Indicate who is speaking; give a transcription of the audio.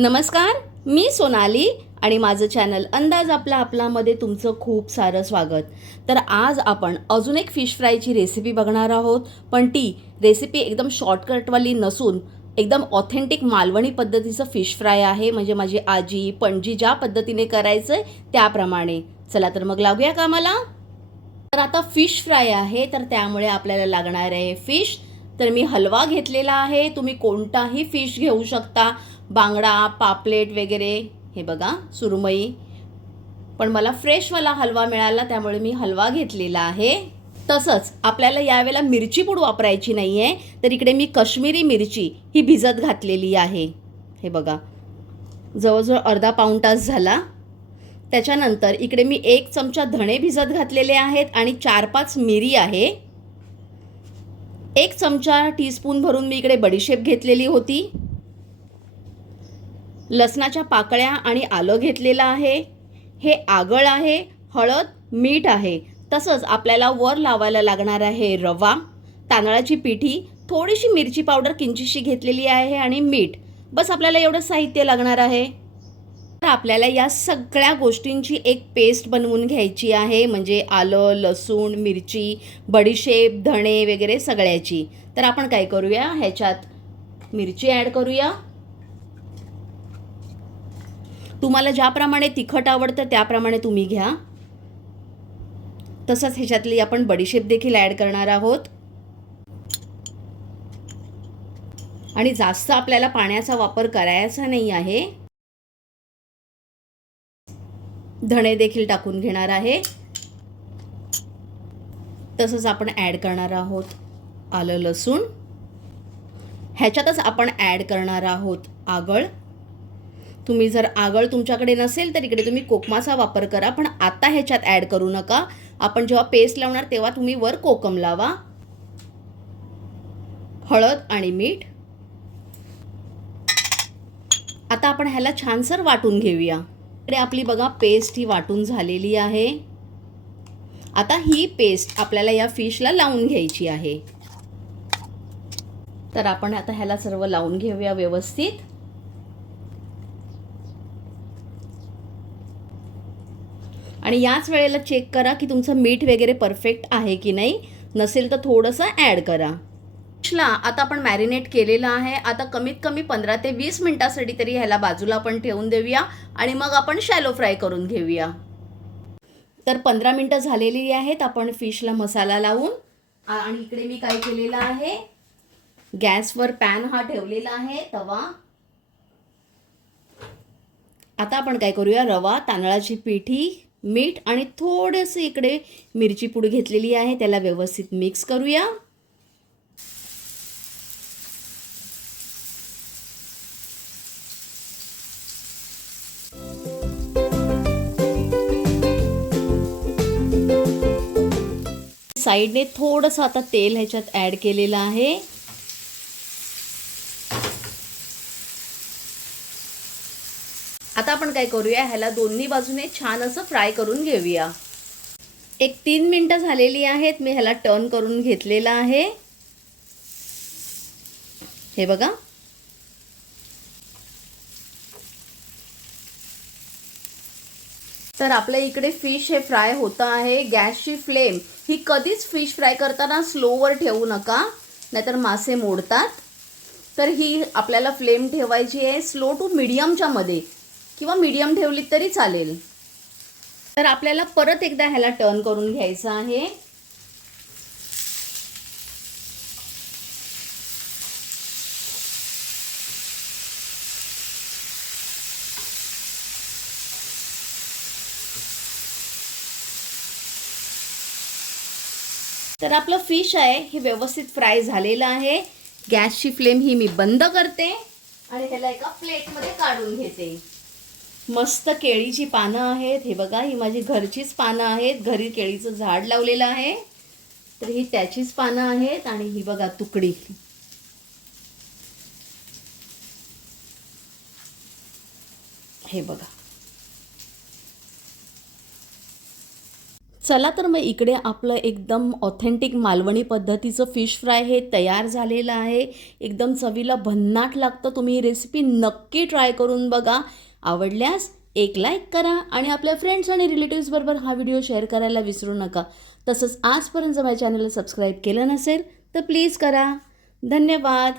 Speaker 1: नमस्कार मी सोनाली आणि माझं चॅनल अंदाज आपला आपलामध्ये तुमचं खूप सारं स्वागत. तर आज आपण अजून एक फिश फ्रायची रेसिपी बघणार आहोत पण ती रेसिपी एकदम शॉर्टकटवाली नसून एकदम ऑथेंटिक मालवणी पद्धतीचं फिश फ्राय आहे. म्हणजे माझी आजी पणजी ज्या पद्धतीने करायचं आहे त्याप्रमाणे. चला तर मग लागूया कामाला. तर आता फिश फ्राय आहे तर त्यामुळे आपल्याला लागणार आहे फिश. तर मी हलवा घेतलेला आहे. तुम्ही कोणताही फिश घेऊ शकता. बांगडा पापलेट वगैरे हे बघा सुरमई. पण मला फ्रेशवाला हलवा मिळाला त्यामुळे मी हलवा घेतलेला आहे. तसंच आपल्याला यावेळेला मिरची पूड वापरायची नाही आहे तर इकडे मी कश्मीरी मिरची ही भिजत घातलेली आहे. हे बघा जवळजवळ अर्धा पाऊण तास झाला. त्याच्यानंतर इकडे मी एक चमचा धणे भिजत घातलेले आहेत आणि चार पाच मिरी आहे. एक चमचा टीस्पून भरून मी इकडे बडीशेप घेतलेली होती. लसणाच्या पाकळ्या आणि आलं घेतलेलं आहे. हे आगळ आहे हळद मीठ आहे. तसंच आपल्याला वर लावायला लागणार आहे रवा. तांदळाची पिठी थोडीशी मिरची पावडर किंचिशी घेतलेली आहे आणि मीठ. बस आपल्याला एवढं साहित्य लागणार आहे. तर आपल्याला या सगळ्या गोष्टींची एक पेस्ट बनवून घ्यायची आहे म्हणजे आलं लसूण मिरची बडीशेप धणे वगैरे सगळ्याची. तर आपण काय करूया? ह्याच्यात मिरची ॲड करूया. तुम्हाला ज्याप्रमाणे तिखट आवडतं त्याप्रमाणे तुम्ही घ्या. तसंच ह्याच्यातली आपण बडीशेप देखील ॲड करणार आहोत. आणि जास्त आपल्याला पाण्याचा वापर करायचा नाही आहे. धणे देखील टाकून घेणार आहे. तसंच आपण ॲड करणार आहोत आलं लसूण. ह्याच्यातच आपण ॲड करणार आहोत आगळ. तुम्ही जर आगळ तुमच्याकडे नसेल तर इकडे तुम्ही कोकमाचा वापर करा पण आता ह्याच्यात ॲड करू नका. आपण जेव्हा पेस्ट लावणार तेव्हा तुम्ही वर कोकम लावा. हळद आणि मीठ. आता आपण ह्याला छानसर वाटून घेऊया. इकडे आपली बघा पेस्ट ही वाटून झालेली आहे. आता ही पेस्ट आपल्याला या फिशला लावून घ्यायची आहे. तर आपण आता ह्याला सर्व लावून घेऊया व्यवस्थित. आणि याच वेळेला चेक करा की तुमचं मीठ वगैरे परफेक्ट आहे की नाही. नसेल तर थोडंसं ॲड करा. फिशला आता आपण मॅरिनेट केलेलं आहे. आता कमीत कमी पंधरा ते वीस मिनिटासाठी तरी ह्याला बाजूला आपण ठेवून देऊया. आणि मग आपण शॅलो फ्राय करून घेऊया. तर पंधरा मिनटं झालेली आहेत. आपण फिशला मसाला लावून. आणि इकडे मी काय केलेलं आहे? गॅसवर पॅन हा ठेवलेला आहे तवा. आता आपण काय करूया? रवा तांदळाची पिठी. मीठ आणि थोडंसं इकडे मिरची पूड घेतलेली आहे. त्याला व्यवस्थित मिक्स करूया. साईडने थोडंसं आता तेल ह्याच्यात ॲड केलेलं आहे. आता आपण काय करूया ह्याला दोन्ही बाजूने छान असं फ्राय करून घेऊया. एक तीन मिनटं झालेली आहेत मी ह्याला टर्न करून घेतलेला आहे. हे बघा. तर आपल्या इकडे फिश हे फ्राय होतं आहे गॅसची फ्लेम ही कधीच फिश फ्राय करताना स्लोवर ठेवू नका नाहीतर मासे मोडतात. तर ही आपल्याला फ्लेम ठेवायची आहे स्लो टू मीडियमच्या मध्ये. किंवा मीडियम ठेवली तरी चालेल. तर आपल्याला परत एकदा ह्याला टर्न करून घ्यायचं आहे. तर आपलं फिश आहे हे व्यवस्थित फ्राय झालेलं आहे. गॅसची फ्लेम ही मी बंद करते. आणि ह्याला एका प्लेटमध्ये काढून घेते. मस्त केळीची पानं आहेत. हे बघा ही माझी घरचीच पानं आहेत. घरी केळीचं झाड लावलेलं आहे. तर ही त्याचीच पानं आहेत आणि ही बघा तुकडी. हे बघा. चला तर मग इकडे आपलं एकदम ऑथेंटिक मालवणी पद्धतीचं फिश फ्राय हे तयार झालेलं आहे. एकदम चवीला भन्नाट लागतं. तुम्ही ही रेसिपी नक्की ट्राय करून बघा. आवडल्यास एक लाईक करा आणि आपल्या फ्रेंड्स आणि रिलेटिव्सबरोबर हा व्हिडिओ शेअर करायला विसरू नका. तसंच आजपर्यंत माझ्या चॅनलला सबस्क्राईब केलं नसेल तर प्लीज करा. धन्यवाद.